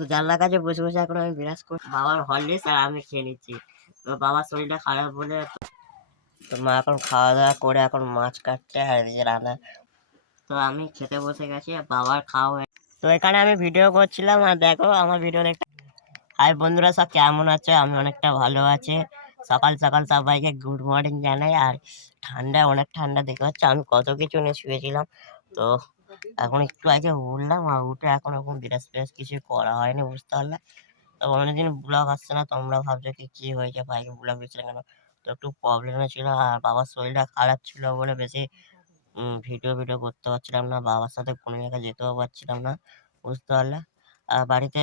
তো জানলার কাছে বসে বসে এখন আমি বিরাজ করি বাবার হরলিক্স আর আমি খেয়ে নিচ্ছি। তো বাবার শরীরটা খারাপ বলে তো- মা এখন খাওয়া দাওয়া করে এখন মাছ কাটছে আর এদিকে রান্না। তো আমি খেতে বসে গেছি বাবার খাওয়া হয়ে তো এখানে আমি ভিডিও করছিলাম আর দেখো আমার ভিডিও দেখতে হাই বন্ধুরা, সব কেমন আছে? আমি অনেকটা ভালো আছি। সকাল সকাল সবাইকে গুড মর্নিং জানাই আর ঠান্ডা, অনেক ঠান্ডা দেখতে পাচ্ছি। আমি কত কিছু নিয়ে শুয়েছিলাম। তো এখন একটু আগে উঠলাম আর উঠে এখন এখন বিরাজ ফিরাজ কিছু করা হয়নি, বুঝতে পারলে? তো অনেকদিন ব্লগ আসছে না, তোমরা ভাবছ কি কি হয়েছে? ভাইকে ব্লগ দিচ্ছে কেন? তো একটু প্রবলেমে ছিল, আর বাবার শরীরটা খারাপ ছিল বলে বেশি ভিডিও ভিডিও করতে পারছিলাম না, বাবার সাথে কোনো জায়গায় যেতেও পারছিলাম না, বুঝতে পারলে? আর বাড়িতে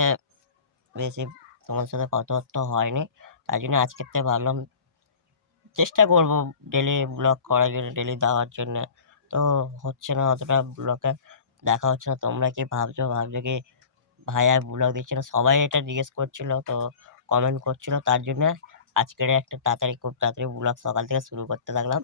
বেশি তোমার সাথে কথাবার্তা হয়নি, তাই জন্য আজকের থেকে ভাবলাম, চেষ্টা করব ডেলি ব্লগ করার জন্য ডেলি দেওয়ার জন্য। তো হচ্ছে না অতটা ব্লগে দেখা হচ্ছে না। তোমরা কি ভাবছ? ভাবছ কি ভাইয়া ব্লগ দিচ্ছে না? সবাই এটা জিজ্ঞেস করছিল, তো কমেন্ট করছিল। তার জন্য আজকের একটা তাড়াতাড়ি, খুব তাড়াতাড়ি ব্লগ সকাল থেকে শুরু করতে থাকলাম।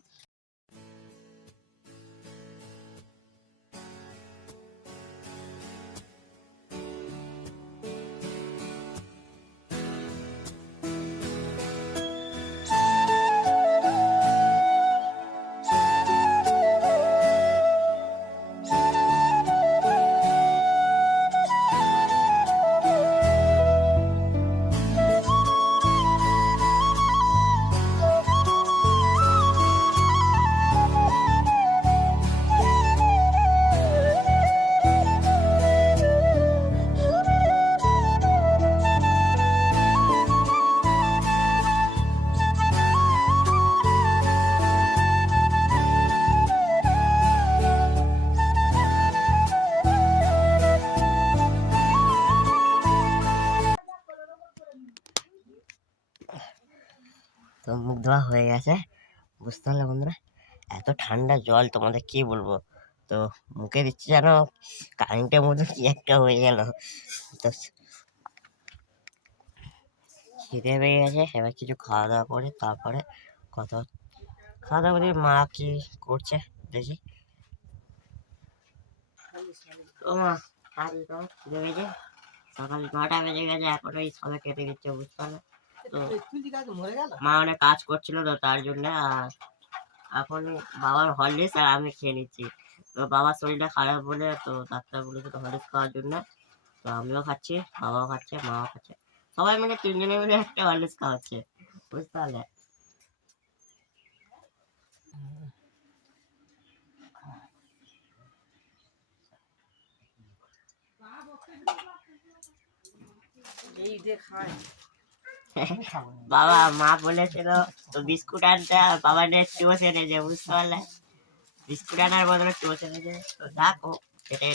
তো মুখ ধোয়া হয়ে গেছে। বুঝতে পারলে বন্ধুরা, এত ঠান্ডা জল, তোমাদের কি বলব? তো মুখে দিচ্ছি যেন কারেন্টের মধ্যে কি একটা হয়ে গেল। তো খিদে পেয়ে গেছে, এবার কিছু খাওয়া দাওয়া করে, তারপরে হচ্ছে। খাওয়া দাওয়া করে মা কি করছে, দেখি। ও মা খিদে পেয়েছে। সকাল নটা বেজে গেছে, এখন ওই সবাই খেতে দিচ্ছে, বুঝতে পারলে? তো মা অনেক কাজ করছিল তো তার জন্য আর এখন বাবার হরলিক্স আর আমি খেয়ে নিচ্ছি। তো বাবার শরীরটা খারাপ বলে তো ডাক্তার বলেছে তো হরলিক্স খাওয়ার জন্য। তো আমিও খাচ্ছি বাবাও খাচ্ছে মাও খাচ্ছে। সবাই মিলে তিনজনে মিলে একটা হরলিক্স খাওয়াচ্ছে বুঝতে পারলে? বাবা, মা বলেছিল, তো বিস্কুট আনতে বাবা নিয়ে টোস এনেছে বুঝতে পারলে। বিস্কুট আনার বদলে টোস এনেছে তো দেখো কেটে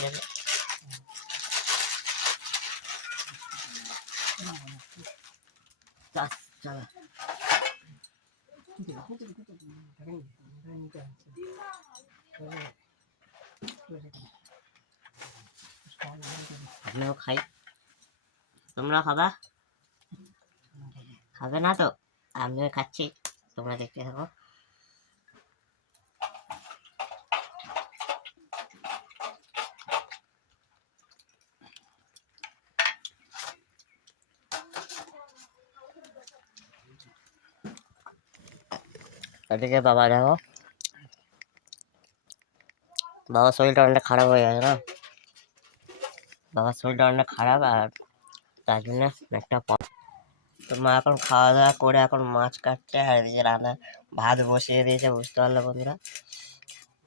আমিও খাই। তোমরা খাবা? খাবে না তো? আমিও খাচ্ছি। তোমরা দেখতে থাকো। এদিকে বাবা দেখো। বাবার শরীরটা অনেক খারাপ হয়ে গেছে না? বাবার শরীরটা অনেক খারাপ আর তার জন্য একটা তো মা এখন খাওয়া দাওয়া করে এখন মাছ কাটছে আর এদিকে রান্না ভাত বসিয়ে দিয়েছে, বুঝতে পারল বন্ধুরা?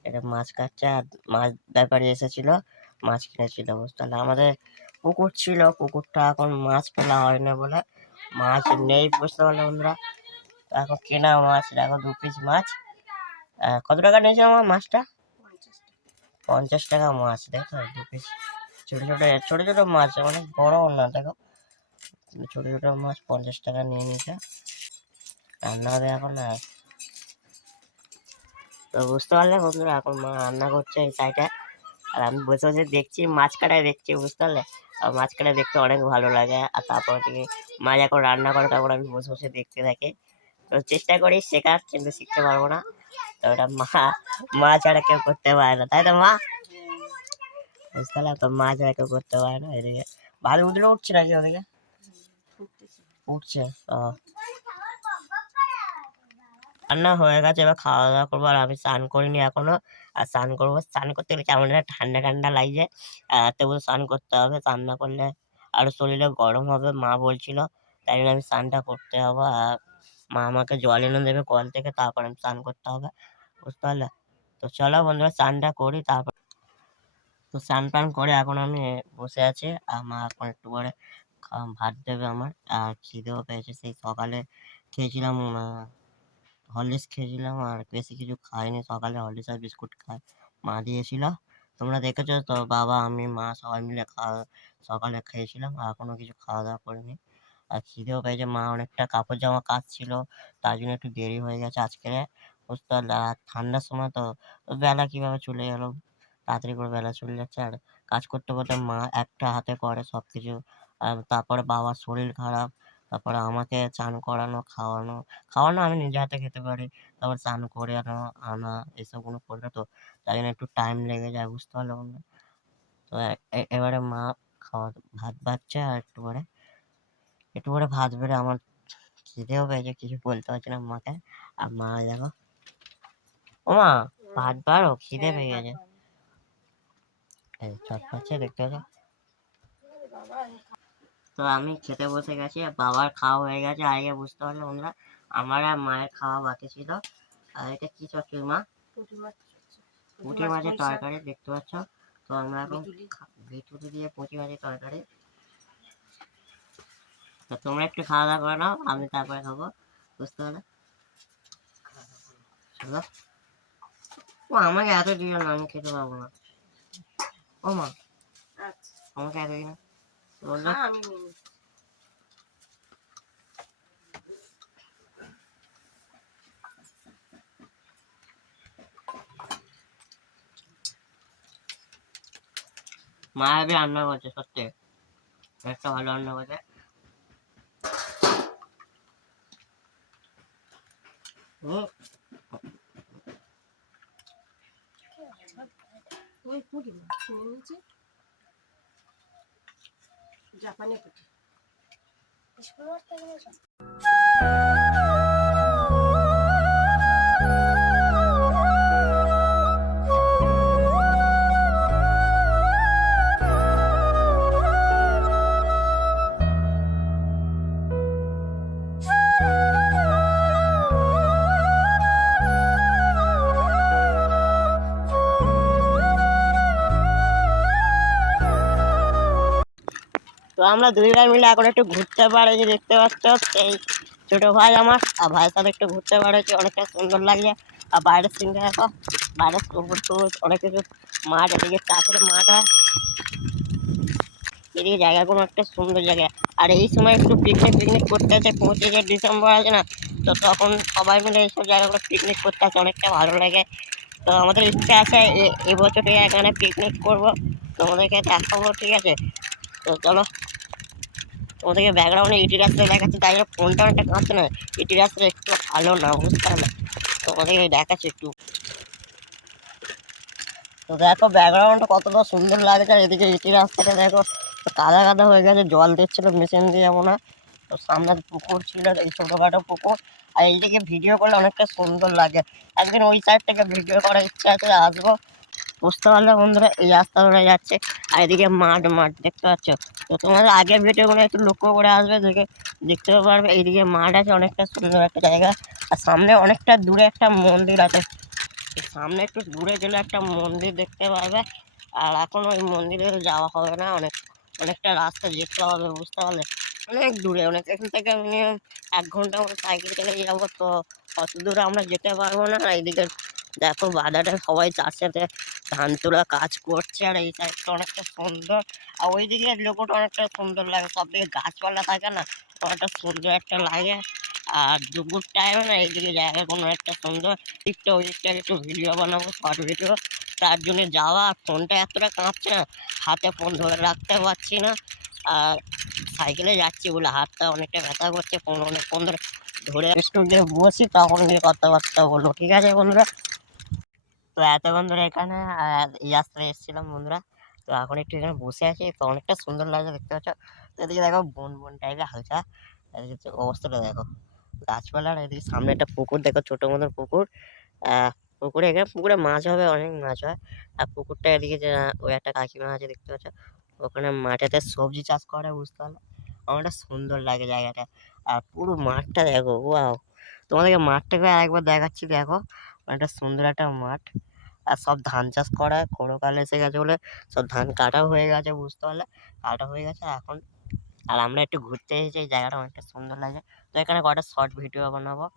এটা মাছ কাটছে আর মাছ ব্যাপারী এসেছিল, মাছ কিনেছিল, বুঝতে পারলে? আমাদের পুকুর ছিল, পুকুরটা এখন মাছ ফেলা হয় না বলে মাছ নেই, বুঝতে পারলে বন্ধুরা? এখন কেনা মাছ, দেখো দু পিস মাছ। কত টাকা নিয়েছে আমার মাছটা? পঞ্চাশ টাকা মাছ, দেখো দু পিস ছোট ছোট ছোট ছোট মাছ, অনেক বড় না, দেখো। ছোট ছোট মাছ পঞ্চাশ টাকা নিয়ে নিয়েছে। রান্না হবে এখন আর। তো বুঝতে পারলে বন্ধুরা, এখন মা রান্না করছে এই সাইডে আর আমি বসে বসে দেখছি, মাছ কাটায় দেখছি, বুঝতে পারলে? আর মাছ কাটায় দেখতে অনেক ভালো লাগে। আর তারপর থেকে মা যখন রান্না করে তারপর আমি বসে বসে দেখতে থাকি। তো চেষ্টা করি শেখার, কিন্তু শিখতে পারব না। তো ওটা মা মা ছাড়া কেউ করতে পারে না, তাই তো মা? বুঝতে পারলাম তো মা ছাড়া কেউ করতে পারে না, এদিকে। বালি উঠলে উঠছে নাকি ওদিকে? উঠছে রান্না হয়ে গেছে, এবার খাওয়া দাওয়া করব, আর আমি স্নান করিনি এখনও। আর স্নান করব, স্নান করতে গেলে কেমন একটা ঠান্ডা ঠান্ডা লাগছে। তবু স্নান করতে হবে, স্নান না করলে আরও শরীরে গরম হবে, মা বলছিল। তাই জন্য আমি স্নানটা করতে হবে, আর মা আমাকে জল এনে দেবে কল থেকে, তারপর আমি স্নান করতে হবে। বুঝতে পারলে? তো চলো বন্ধুরা, স্নানটা করি, তারপর তো স্নান টান করে এখন আমি বসে আছি, আর মা এখন একটু খা- ভাত দেবে আমার, আর খিদেও পেয়েছে। সেই সকালে খেয়েছিলাম হরলিক্স খেয়েছিলাম, আর বেশি কিছু খাইনি। সকালে হরলিক্স আর বিস্কুট খাই, মা দিয়েছিল। তোমরা দেখেছ তো, বাবা, আমি, মা সবাই মিলে খাওয়া সকালে খেয়েছিলাম, আর কোনো কিছু খাওয়া দাওয়া করিনি। আর খিদেও পেয়েছে, মা অনেকটা কাপড় জামা কাজ ছিল তার জন্য একটু দেরি হয়ে গেছে আজকে। বুঝতে পারলে, আর ঠান্ডার সময় তো বেলা কীভাবে চলে গেল? তাড়াতাড়ি করে বেলা চলে যাচ্ছে, আর কাজ করতে করতে মা একটা হাতে করে সব কিছু তারপরে বাবার শরীর খারাপ তারপরে আমাকে চান করানো খাওয়ানো খাওয়ানো আমি নিজে হাতে খেতে পারি তারপর চান করে আনা আনা এসবগুলো করলে তো? তাই জন্য একটু টাইম লেগে যায় বুঝতে পারলে বন্ধু? তো এবারে মা খাওয়া ভাত বাড়ছে আর একটু পরে একটু পরে ভাত বেড়ে আমার খিদেও পেয়েছে কিছু বলতে পারছি না মাকে। আর মা দেখো ও মা ভাত বাড়ো খিদে হ্যাঁ, পেয়ে গেছে। চট পাচ্ছে দেখতে পাচ্ছ। তো আমি খেতে বসে গেছি বাবার খাওয়া হয়ে গেছে। আগে বুঝতে পারলে বন্ধুরা আমার আর মায়ের খাওয়া বাকি ছিল। আর এটা কি চচ্চড়ি মা? পুঁটি মাছের তরকারি দেখতে পাচ্ছ? তো আমরা এখন। বিটুটি দিয়ে পুঁটি মাছের তরকারি। তো তোমরা একটু খাওয়া দাওয়া করে নাও আমি তারপরে খাব। বুঝতে পারলে? চলো ও আমাকে এত দিও না আমি খেতে পারব না। ও মা। আচ্ছা। আমাকে এত দিও না বলল খা, আমি নিয়ে নিচ্ছি। মা হবে রান্না করছে সত্যি একটা ভালো রান্না করছে হুম, ওই পুঁটি মাছ কিনে নিয়েছি জাপানি পুঁটি। আমরা দুই মিলে এখন একটু ঘুরতে পারছি, দেখতে পাচ্ছ? এই ছোট ভাই আমার। আর ভাইয়ের সাথে একটু ঘুরতে পারছি, অনেকটা সুন্দর লাগছে আর বাইরের সিনটা দেখো, বাইরের সবুজ সবুজ অনেক কিছু মাঠ, এদিকে চাষের মাঠ হয়। এদিকে জায়গাগুলো একটা সুন্দর জায়গা। আর এই সময় একটু পিকনিক পিকনিক করতে আছে, পঁচিশে ডিসেম্বর আছে না? তো তখন সবাই মিলে এইসব জায়গাগুলো পিকনিক করতে আসে অনেকটা ভালো লাগে। তো আমাদের ইচ্ছা আছে এবছর এখানে পিকনিক করব। তোমাদেরকে দেখাবো, ঠিক আছে? তো চলো। তোমাদেরকে ব্যাকগ্রাউন্ডে ইটি রাস্তায় দেখাচ্ছে, তাই জন্য ফোনটা অনেকটা কাঁপছে না। ইটি রাস্তাটা একটু ভালো না, বুঝতে পারলে? তোমাদেরকে দেখাচ্ছে একটু। তো দেখো ব্যাকগ্রাউন্ডটা কতটা সুন্দর লাগছে এদিকে ইটি রাস্তাটা দেখো, কাদা কাদা হয়ে গেছে, জল দিচ্ছিল মেশিন দিয়ে যাব না তো সামনে পুকুর ছিল, এই ছোটোখাটো পুকুর। আর এইদিকে ভিডিও করলে অনেকটা সুন্দর লাগে। একদিন ওই সাইড থেকে ভিডিও করার ইচ্ছা আছে, আসব। বুঝতে পারলে বন্ধুরা এই রাস্তা ধরে যাচ্ছে। আর এদিকে মাঠ মাঠ দেখতে পাচ্ছ? তো তোমাদের আগের ভিডিওগুলো একটু লক্ষ্য করে আসবে, দেখে দেখতে পারবে। এইদিকে মাঠ আছে, অনেকটা সুন্দর একটা জায়গা। আর সামনে অনেকটা দূরে একটা মন্দির আছে। সামনে একটু দূরে গেলে একটা মন্দির দেখতে পারবে। আর এখন ওই মন্দিরে যাওয়া হবে না। অনেক, অনেকটা রাস্তা যেতে হবে, বুঝতে পারলে? অনেক দূরে, অনেক, এখান থেকে মিনিমাম এক ঘণ্টা মতো সাইকেল চালিয়ে যাব, তো অত দূরে আমরা যেতে পারব না। এইদিকে দেখো বাজারে সবাই চার ধান তোলা কাজ করছে আর এই সাইডটা অনেকটা সুন্দর। আর ওই ওইদিকে লোকটা অনেকটা সুন্দর লাগে। সব দিকে গাছপালা থাকে না, অনেকটা সুন্দর একটা লাগে। আর দুপুর টাইমে না এইদিকে জায়গা কোনো একটা সুন্দর। দিকটা ওই দিকটা একটু ভিডিও বানাবো শর্ট ভিডিও তার জন্য যাওয়া আর ফোনটা এতটা কাঁপছে না, হাতে ফোন ধরে রাখতে পারছি না। আর সাইকেলে যাচ্ছি বলে হাতটা অনেকটা ব্যথা করছে ফোন অনেকক্ষণ ধরে ধরে একটু গিয়ে বসি, তখন গিয়ে কথাবার্তা বলব। ঠিক আছে বন্ধুরা? তো এতক্ষণ ধরে এখানে রাস্তায় এসেছিলাম বন্ধুরা। তো এখন একটু এখানে বসে আছি, তো অনেকটা সুন্দর লাগছে দেখতে পাচ্ছ। তো এদিকে দেখো বন বন টাইপের হালকা এদিকে অবস্থাটা দেখো। গাছপালার এদিকে সামনে একটা পুকুর, দেখো ছোট মতন পুকুর। পুকুরে এখানে পুকুরে মাছ হবে, অনেক মাছ হয়। আর পুকুরটা এদিকে যে, ওই একটা কাকিমা আছে দেখতে পাচ্ছ। ওখানে মাঠেতে সবজি চাষ করে বুঝতে পারলে। অনেকটা সুন্দর লাগে জায়গাটা। আর পুরো মাঠটা দেখো ওয়াও তোমাদেরকে মাঠটাকে আরেকবার দেখাচ্ছি, দেখো। একটা সুন্দর একটা মাঠ। আর সব ধান চাষ করা কোনোকালে এসে গেছে বলে সব ধান কাটা হয়ে গেছে বুঝতে পারলে। কাটা হয়ে গেছে এখন। আর আমরা একটু ঘুরতে এসেছি, এই জায়গাটা অনেকটা সুন্দর লাগে তো এখানে কটা শর্ট ভিডিও বানাবো।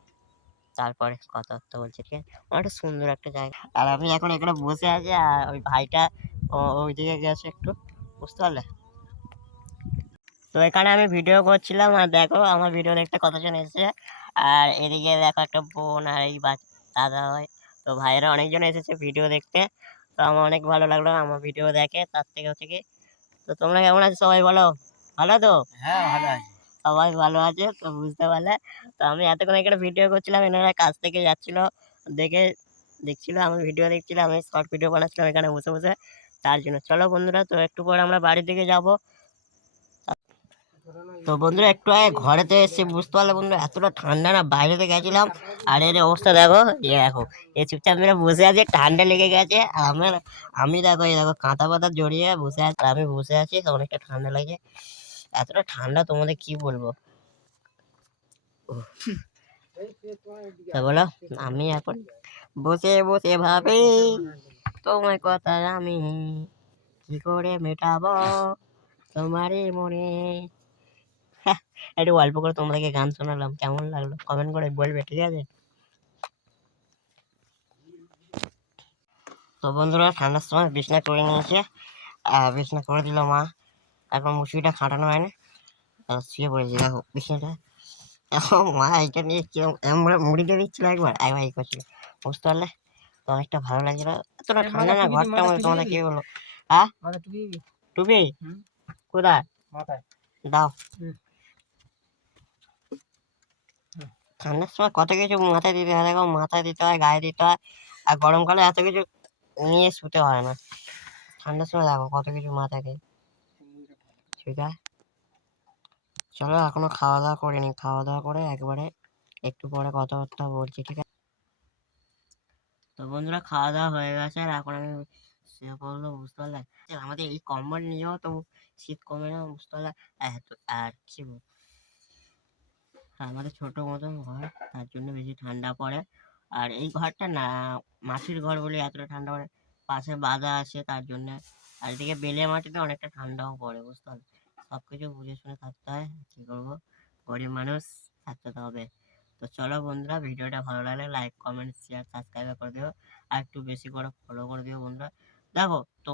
তারপরে কথাবার্তা বলছি, ঠিক আছে? অনেকটা সুন্দর একটা জায়গা। আর আমি এখন এখানে বসে আছি, আর ওই ভাইটা ও- ওইদিকে গেছে একটু। বুঝতে পারলে? তো এখানে আমি ভিডিও করছিলাম, আর দেখো আমার ভিডিও দেখতে কতজন এসেছে। আর এদিকে দেখো একটা বোন আর এই বাচ্চা দাদা হয় তো ভাইয়েরা অনেকজন এসেছে ভিডিও দেখতে। তো আমার অনেক ভালো লাগল আমার ভিডিও দেখে তার থেকে হচ্ছে কি তো তোমরা কেমন আছো সবাই বলো? ভালো তো? হ্যাঁ ভালো আছে। সবাই ভালো আছে তো বুঝতে পারলে। তো আমি এতক্ষণ এখানে ভিডিও করছিলাম এনারা কাজ থেকে যাচ্ছিল দেখে দেখছিল আমি ভিডিও দেখছিলাম আমি শর্ট ভিডিও বানাচ্ছিলাম এখানে বসে বসে। তার জন্য চলো বন্ধুরা তো একটু পরে আমরা বাড়ির দিকে যাব। তো বন্ধুরা, একটু আগে ঘরেতে এসে বুঝতে পারলে বন্ধুরা এতটা ঠান্ডা না, বাইরেতে গেছিলাম। আর এর অবস্থা দেখো, এ দেখো, এ চুপচাপ মেরে বসে আছে, ঠান্ডা লেগে গেছে। আর আমার, আমি দেখো এই দেখো, কাঁথা পাতা জড়িয়ে বসে আছে আমি বসে আছি, অনেকটা ঠান্ডা লাগে এতটা ঠান্ডা, তোমাদের কি বলব? তা বলো, আমি এখন বসে বসে ভাবি, তোমার কথা আমি কি করে মেটাবো? তোমারই মনে একটু অল্প করে তোমাদেরকে গান শোনালাম কেমন লাগল? কমেন্ট করে বলবে ঠিক আছে? তো বন্ধুরা ঠান্ডার সময় বিছনা করে নিয়েছে। আর বিছনা করে দিল মা। এখন মুসুরিটা খাটানো হয়নি আর শুয়ে পড়েছি দেখো বিছনাটা। এখন মা এটা নিয়ে কিরম এমন মুড়িতে দিচ্ছিল একবার। একবার এই করছিল বুঝতে পারলে? তো অনেকটা ভালো লাগছিল। এতটা ঠান্ডা না ঘরটা মধ্যে তোমাদের। কি বলো? হ্যাঁ? টুপি কোথায়? দাও হুম। ঠান্ডার সময় কত কিছু মাথায় দিতে হয়? মাথায় দিতে হয়, গায়ে দিতে হয়, আর গরমকালে এত কিছু নিয়ে শুতে হয় না। ঠান্ডার সময় দেখো কত কিছু মাথায় দেয়। ঠিক আছে চলো, এখনও খাওয়া দাওয়া করিনি। খাওয়া দাওয়া করে একবারে একটু পরে কথাবার্তা বলছি, ঠিক আছে? তো বন্ধুরা খাওয়া দাওয়া হয়ে গেছে, আর এখন আমি শুয়ে পড়ল, বুঝতে পারলে? আমাদের এই কম্বল নিয়েও তো শীত কমে না, বুঝতে পারলে? আর কি আমাদের ছোট মতন ঘর, তার জন্য বেশি ঠান্ডা পড়ে। আর এই ঘরটা না মাটির ঘর বলে এতটা ঠান্ডা পড়ে, পাশে বাধা আছে তার জন্য। আর এদিকে বেলে মাটিতে অনেকটা ঠান্ডাও পড়ে, বুঝতে পারলে। সব কিছু বুঝে শুনে থাকতে হয়, কী করব? গরিব মানুষ, থাকতে হবে। তো চলো বন্ধুরা, ভিডিওটা ভালো লাগলে লাইক কমেন্ট শেয়ার সাবস্ক্রাইব করে দিও। আর একটু বেশি করে ফলো করে দিও বন্ধুরা। দেখো, তো